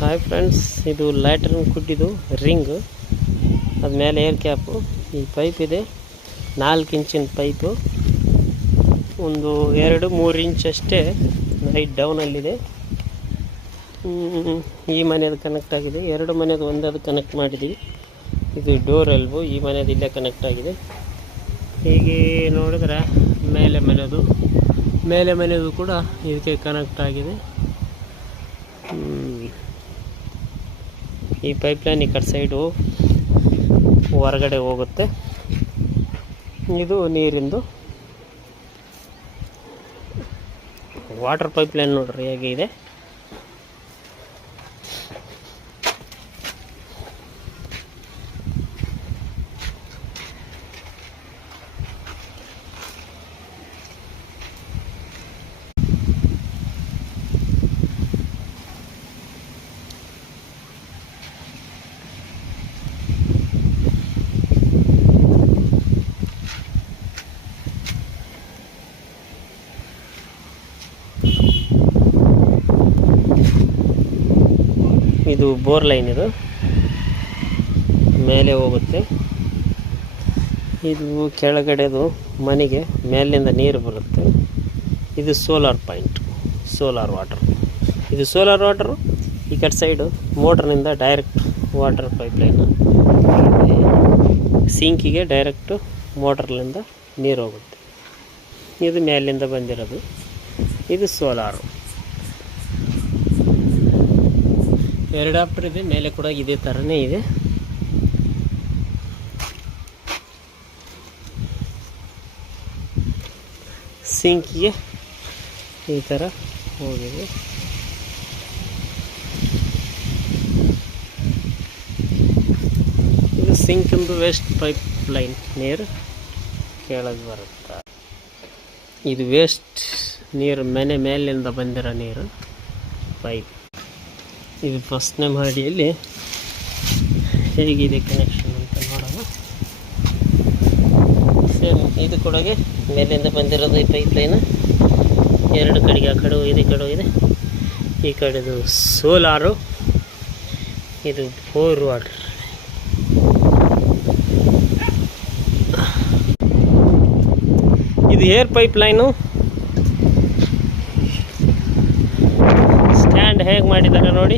Hi friends, ಇದು latrine ಕುಡ್ಡಿದು ring, ಅದ ಮೇಲೆ ಏರ್ ಕ್ಯಾಪು. ಈ ಪೈಪ್ ಇದೆ, 4 ಇಂಚಿನ ಪೈಪು. ಒಂದು 2-3 ಇಂಚ್ ಅಷ್ಟೇ ಹೈಟ್ ಡೌನಲ್ಲಿದೆ. ಈ ಮನೆಯದು ಕನೆಕ್ಟ್ ಆಗಿದೆ. 2 ಮನೆಯದು ಒಂದದು ಕನೆಕ್ಟ್ ಮಾಡಿದ್ದೀವಿ. ಇದು ಡೋರ್ ಎಲ್ಬು. ಈ ಮನೆಯದು ಇಲ್ಲೇ ಕನೆಕ್ಟ್ ಆಗಿದೆ. ಹೀಗೆ ನೋಡಿದ್ರೆ ಮೇಲೆ ಮನೆಯದು ಕೂಡ ಇದಕ್ಕೆ ಕನೆಕ್ಟ್ ಆಗಿದೆ. ಈ ಪೈಪ್ಲೈನ್ ಈ ಕಡೆ ಸೈಡು ಹೊರಗಡೆ ಹೋಗುತ್ತೆ. ಇದು ನೀರಿಂದು ವಾಟರ್ ಪೈಪ್ಲೈನ್ ನೋಡ್ರಿ ಹೇಗೆ ಇದೆ. ಇದು ಬೋರ್ ಲೈನ್, ಇದು ಮೇಲೆ ಹೋಗುತ್ತೆ. ಇದು ಕೆಳಗಡೆದು ಮನೆಗೆ ಮೇಲಿಂದ ನೀರು ಬರುತ್ತೆ. ಇದು ಸೋಲಾರ್ ಪಾಯಿಂಟ್, ಸೋಲಾರ್ ವಾಟರ್. ಇದು ಸೋಲಾರ್ ವಾಟರು. ಈ ಕಡೆ ಸೈಡು ಮೋಟ್ರ್ನಿಂದ ಡೈರೆಕ್ಟ್ ವಾಟರ್ ಪೈಪ್ಲೈನು ಸಿಂಕಿಗೆ ಡೈರೆಕ್ಟು ಮೋಟ್ರ್ಲಿಂದ ನೀರು ಹೋಗುತ್ತೆ. ಇದು ಮೇಲಿಂದ ಬಂದಿರೋದು. ಇದು ಸೋಲಾರು. 2 ಅಡಾಪ್ಟರ್ ಇದೆ. ಮೇಲೆ ಕೂಡ ಇದೇ ಥರನೇ ಇದೆ. ಸಿಂಕಿಗೆ ಈ ಥರ ಹೋಗಿದೆ. ಇದು ಸಿಂಕಿಂದು ವೇಸ್ಟ್ ಪೈಪ್ ಲೈನ್, ನೀರು ಕೆಳಗೆ ಬರುತ್ತೆ. ಇದು ವೇಸ್ಟ್ ನೀರು, ಮನೆ ಮೇಲಿಂದ ಬಂದಿರೋ ನೀರು ಪೈಪ್. ಇದು ಫಸ್ಟ್ನೇ ಮಹಡಿಯಲ್ಲಿ ಹೇಗಿದೆ ಕನೆಕ್ಷನ್ ಅಂತ ನೋಡೋಣ. ಸೇಮ್ ಇದು ಕೊಡಗೆ ಮೇಲಿಂದ ಬಂದಿರೋದು ಈ ಪೈಪ್ ಲೈನ್. 2 ಕಡೆಗೆ, ಆ ಕಡೆ ಇದೆ, ಈ ಕಡೆ ಇದೆ. ಈ ಕಡೆದು ಸೋಲಾರು, ಇದು ಬೋರ್ ವಾಟರ್. ಇದು ಏರ್ ಪೈಪ್ ಲೈನು. ಸ್ಟ್ಯಾಂಡ್ ಹೇಗೆ ಮಾಡಿದ್ದಾರೆ ನೋಡಿ.